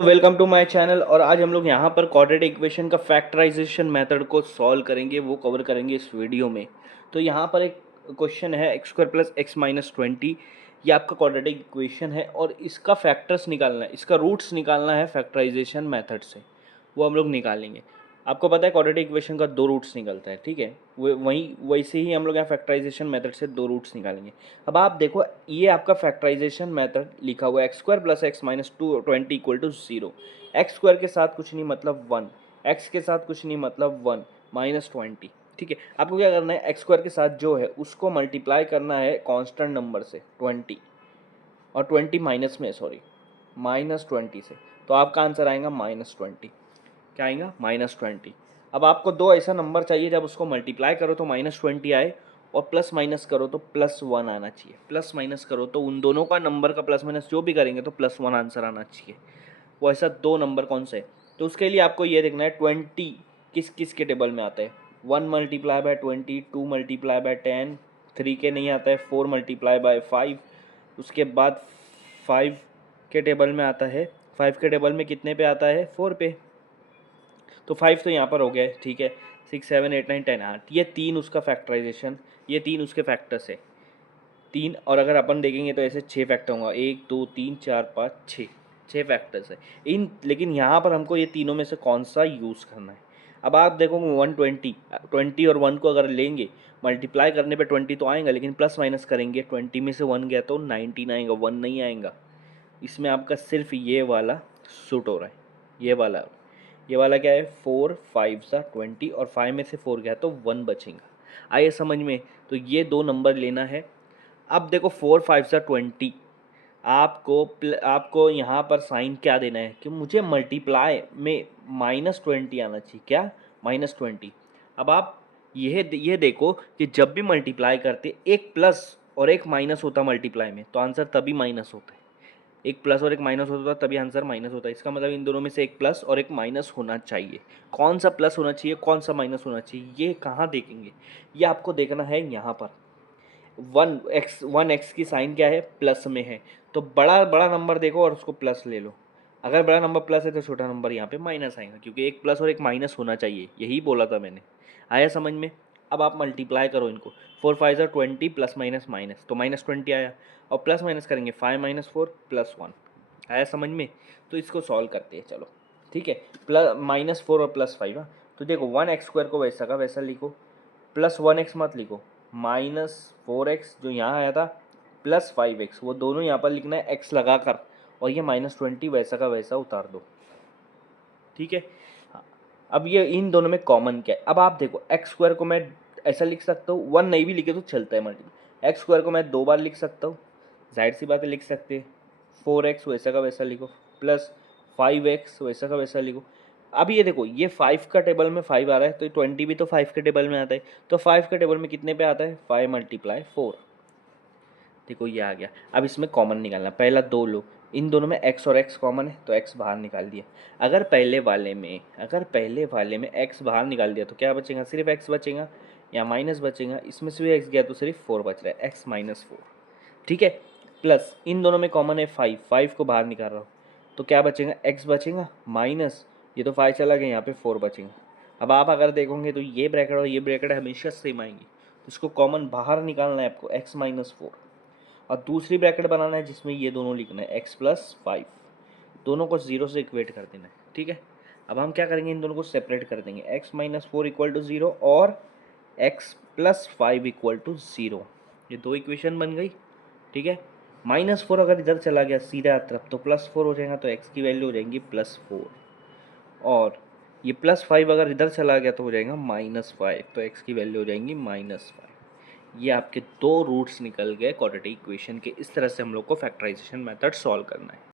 Welcome to my channel. और आज हम लोग यहाँ पर क्वाड्रेटिक इक्वेशन का फैक्टराइजेशन मेथड को सॉल्व करेंगे, वो कवर करेंगे इस वीडियो में। तो यहाँ पर एक क्वेश्चन है X square plus X minus 20। ये आपका क्वाड्रेटिक इक्वेशन है और इसका फैक्टर्स निकालना है, इसका रूट्स निकालना है फैक्टराइजेशन मेथड से, वो हम लोग निकालेंगे। आपको पता है क्वाड्रेटिक इक्वेशन का दो रूट्स निकलता है, ठीक है। वही वैसे ही हम लोग यहाँ फैक्टराइजेशन मेथड से दो रूट्स निकालेंगे। अब आप देखो, ये आपका फैक्टराइजेशन मेथड लिखा हुआ है X square plus X minus 20 equal to 0। X square के साथ कुछ नहीं मतलब 1, एक्स के साथ कुछ नहीं मतलब 1 माइनस 20। ठीक है, आपको क्या करना है, एक्स स्क्वायर के साथ जो है उसको मल्टीप्लाई करना है कांस्टेंट नंबर से 20, और 20 माइनस में, सॉरी माइनस 20 से, तो आपका आंसर आएगा माइनस 20। क्या आएगा, माइनस 20। अब आपको दो ऐसा नंबर चाहिए जब उसको मल्टीप्लाई करो तो माइनस 20 आए, और प्लस माइनस करो तो प्लस 1 आना चाहिए। प्लस माइनस करो तो उन दोनों का नंबर का प्लस माइनस जो भी करेंगे तो प्लस 1 आंसर आना चाहिए। वो ऐसा दो नंबर कौन से, तो उसके लिए आपको ये देखना है 20 किस किस के टेबल में आता है। 1 मल्टीप्लाई बाय 20, 2 मल्टीप्लाई बाय 10, 3 के नहीं आता है, 4 मल्टीप्लाई बाय 5, उसके बाद 5 के टेबल में आता है। 5 के टेबल में कितने पे आता है, 4 पे। तो 5 तो यहाँ पर हो गया है, ठीक है। 6 7 8 9 10, 8, ये तीन उसका फैक्टराइजेशन, ये तीन उसके फैक्टर्स है, तीन। और अगर अपन देखेंगे तो ऐसे 6 फैक्टर होगा, 1 2 3 4 5 6, 6 फैक्टर्स है इन। लेकिन यहाँ पर हमको ये तीनों में से कौन सा यूज़ करना है। अब आप देखोगे 120, 20 और 1 को अगर लेंगे मल्टीप्लाई करने पे 20 तो आएगा, लेकिन प्लस माइनस करेंगे 20 में से 1 गया तो 19 आएगा, 1 नहीं आएगा। इसमें आपका सिर्फ ये वाला सूट हो रहा है, ये वाला क्या है, 4 5 सा 20, और 5 में से 4 गया तो 1 बचेगा। आइए समझ में, तो ये दो नंबर लेना है। अब देखो 4 5 सा 20, आपको यहाँ पर साइन क्या देना है कि मुझे मल्टीप्लाई में माइनस 20 आना चाहिए। क्या, माइनस 20। अब आप ये देखो कि जब भी मल्टीप्लाई करते एक प्लस और एक माइनस होता मल्टीप्लाई में, तो आंसर तभी माइनस होता है। एक प्लस और एक माइनस होता तभी आंसर माइनस होता है। इसका मतलब इन दोनों में से एक प्लस और एक माइनस होना चाहिए। कौन सा प्लस होना चाहिए, कौन सा माइनस होना चाहिए, ये कहाँ देखेंगे, ये आपको देखना है यहाँ पर। 1x की साइन क्या है, प्लस में है, तो बड़ा बड़ा नंबर देखो और उसको प्लस ले लो। अगर बड़ा नंबर प्लस है तो छोटा नंबर यहाँ पे माइनस आएगा, क्योंकि एक प्लस और एक माइनस होना चाहिए, यही बोला था मैंने। आया समझ में। अब आप मल्टीप्लाई करो इनको, 4 5 ज़ा 20 प्लस माइनस माइनस, तो माइनस 20 आया। और प्लस माइनस करेंगे 5 माइनस 4 प्लस 1। आया समझ में। तो इसको सॉल्व करते हैं, चलो ठीक है। प्लस माइनस 4 और प्लस 5, हाँ। तो देखो 1x स्क्वायर को वैसा का वैसा लिखो, प्लस 1x मत लिखो, माइनस 4x जो यहाँ आया था, प्लस 5x, वो दोनों यहाँ पर लिखना है x लगा कर, और ये माइनस 20 वैसा का वैसा उतार दो, ठीक है। हाँ, अब ये इन दोनों में कॉमन क्या है, अब आप देखो एक्स स्क्वायर को मैं ऐसा लिख सकता हूँ, 1 नहीं भी लिखे तो चलता है मल्टीपल। एक्स स्क्वायर को मैं 2 बार लिख सकता हूँ, जाहिर सी बात है लिख सकते हैं। 4x वैसा का वैसा लिखो, प्लस 5x वैसा का वैसा लिखो। अब ये देखो, ये 5 का टेबल में 5 आ रहा है, तो 20 भी तो 5 के टेबल में आता है, तो 5 के टेबल में कितने पे आता है, 5 मल्टीप्लाई 4। देखो ये आ गया। अब इसमें कॉमन निकालना, पहला दो लो, इन दोनों में x और x कॉमन है तो x बाहर निकाल दिया। अगर पहले वाले में x बाहर निकाल दिया तो क्या बचेगा, सिर्फ x बचेगा या माइनस बचेगा। इसमें से भी x गया तो सिर्फ 4 बच रहा है, x माइनस 4, ठीक है। प्लस इन दोनों में कॉमन है 5, 5 को बाहर निकाल रहा हूँ, तो क्या बचेगा, x बचेगा माइनस, ये तो 5 चला गया, यहाँ पे 4 बचेगा। अब आप अगर देखोगे तो ये ब्रैकेट और ये ब्रैकेट हमेशा सेम आएंगी, तो इसको कॉमन बाहर निकालना है आपको, x माइनस 4। और दूसरी ब्रैकेट बनाना है जिसमें ये दोनों लिखना है, एक्स प्लस 5, दोनों को 0 से इक्वेट कर देना है, ठीक है। अब हम क्या करेंगे, इन दोनों को सेपरेट कर देंगे, एक्स माइनस 4 इक्वल टू 0 और एक्स प्लस 5 इक्वल टू 0। ये दो इक्वेशन बन गई, ठीक है। माइनस 4 अगर इधर चला गया सीधा तरफ तो प्लस 4 हो जाएगा, तो एक्स की वैल्यू हो जाएंगी प्लस 4, और ये प्लस 5 अगर इधर चला गया तो हो जाएगा माइनस 5, तो एक्स की वैल्यू हो जाएंगी माइनस 5। ये आपके दो रूट्स निकल गए क्वाड्रेटिक इक्वेशन के। इस तरह से हम लोग को फैक्टराइजेशन मेथड सॉल्व करना है।